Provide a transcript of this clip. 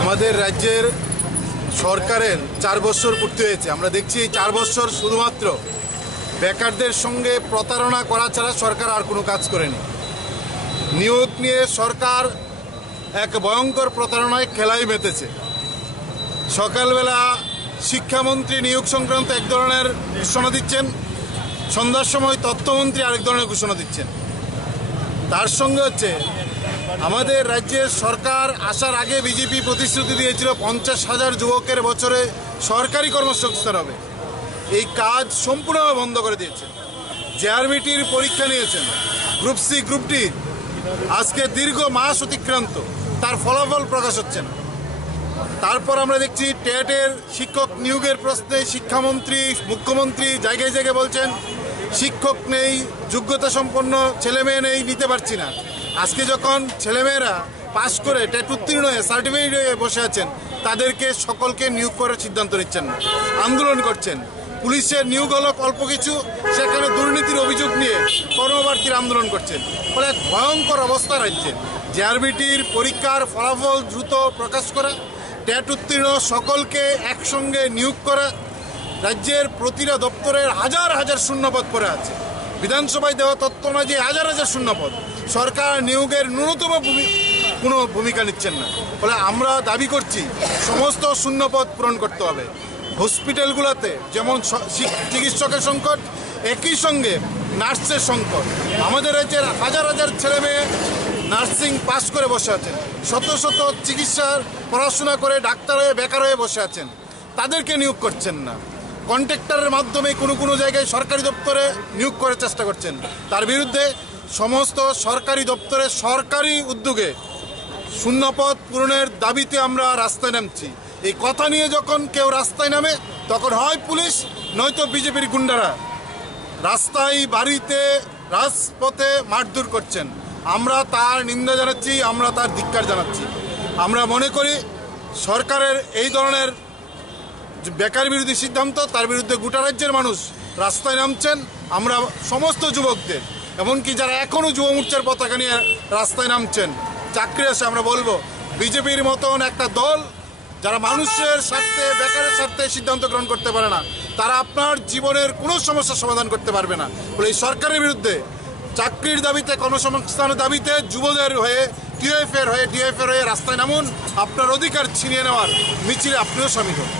আমাদের রাজ্যের সরকারের 4 বছর পূর্তি হয়েছে। আমরা দেখছি এই 4 বছর শুধুমাত্র বেকারদের সঙ্গে প্রতারণা করা ছাড়া সরকার আর কোনো কাজ করেনি। নিয়োগ নিয়ে সরকার এক ভয়ঙ্কর প্রতারণায় খেলায় মেতেছে। সকালবেলা শিক্ষামন্ত্রী নিয়োগ সংক্রান্ত এক ধরনের ঘোষণা দিচ্ছেন, সন্ধ্যার সময় তথ্যমন্ত্রী আরেক ধরনের ঘোষণা দিচ্ছেন। তার সঙ্গে হচ্ছে আমাদের রাজ্যের সরকার আসার আগে বিজেপি প্রতিশ্রুতি দিয়েছিল 50,000 যুবকের বছরে সরকারি কর্মসংস্থান হবে। এই কাজ সম্পূর্ণভাবে বন্ধ করে দিয়েছেন। জেআরবিটির পরীক্ষা নিয়েছেন, গ্রুপ সি গ্রুপ ডি, আজকে দীর্ঘ মাস অতিক্রান্ত, তার ফলাফল প্রকাশ হচ্ছে না। তারপর আমরা দেখছি টেটের শিক্ষক নিয়োগের প্রশ্নে শিক্ষামন্ত্রী মুখ্যমন্ত্রী জায়গায় জায়গায় বলছেন শিক্ষক নেই, যোগ্যতা সম্পন্ন ছেলেমেয়ে নেই, নিতে পারছি না। আজকে যখন ছেলেমেয়েরা পাশ করে টেট উত্তীর্ণ হয়ে সার্টিফিকেট হয়ে বসে আছেন, তাদেরকে সকলকে নিয়োগ করার সিদ্ধান্ত নিচ্ছেন না, আন্দোলন করছেন। পুলিশের নিয়োগ হলো অল্প কিছু, সেখানে দুর্নীতির অভিযোগ নিয়ে কর্মপ্রার্থীর আন্দোলন করছেন। ফলে এক ভয়ঙ্কর অবস্থা রাজ্যে। জেআরবিটির পরীক্ষার ফলাফল দ্রুত প্রকাশ করা, টেট উত্তীর্ণ সকলকে একসঙ্গে নিয়োগ করা, রাজ্যের প্রতিটা দপ্তরের হাজার হাজার শূন্যপদ পড়ে আছে। বিধানসভায় দেওয়া তথ্য অনুযায়ী হাজার হাজার শূন্যপদ, সরকার নিয়োগের ন্যূনতম কোনো ভূমিকা নিচ্ছেন না। ফলে আমরা দাবি করছি সমস্ত শূন্যপদ পূরণ করতে হবে। হসপিটালগুলোতে যেমন চিকিৎসকের সংকট, একই সঙ্গে নার্সের সংকট। আমাদের রাজ্যের হাজার হাজার ছেলে মেয়ে নার্সিং পাস করে বসে আছেন, শত শত চিকিৎসার পড়াশোনা করে ডাক্তার হয়ে বেকার হয়ে বসে আছেন, তাদেরকে নিয়োগ করছেন না। কন্ট্রাক্টরের মাধ্যমে কোনো কোনো জায়গায় সরকারি দপ্তরে নিয়োগ করার চেষ্টা করছেন। তার বিরুদ্ধে সমস্ত সরকারি দপ্তরে সরকারি উদ্যোগে শূন্যপদ পূরণের দাবিতে আমরা রাস্তায় নামছি। এই কথা নিয়ে যখন কেউ রাস্তায় নামে, তখন হয় পুলিশ নয়তো বিজেপির গুন্ডারা রাস্তায়, বাড়িতে, রাজপথে মারধর করছেন। আমরা তার নিন্দা জানাচ্ছি, আমরা তার ধিক্কার জানাচ্ছি। আমরা মনে করি সরকারের এই ধরনের বেকার বিরোধী সিদ্ধান্ত, তার বিরুদ্ধে গোটা রাজ্যের মানুষ রাস্তায় নামছেন। আমরা সমস্ত যুবকদের, এমনকি যারা এখনও যুব মোর্চার পতাকা নিয়ে রাস্তায় নামছেন, চাকরি আসে, আমরা বলবো বিজেপির মতন একটা দল যারা মানুষের স্বার্থে, বেকারের স্বার্থে সিদ্ধান্ত গ্রহণ করতে পারে না, তারা আপনার জীবনের কোনো সমস্যার সমাধান করতে পারবে না। বলে এই সরকারের বিরুদ্ধে চাকরির দাবিতে, কর্মসংস্থানের দাবিতে যুবদের হয়ে, টিএফের হয়ে, ডিএফের হয়ে রাস্তায় নামুন। আপনার অধিকার ছিনিয়ে নেওয়ার মিছিলে আপনিও শামিল হন।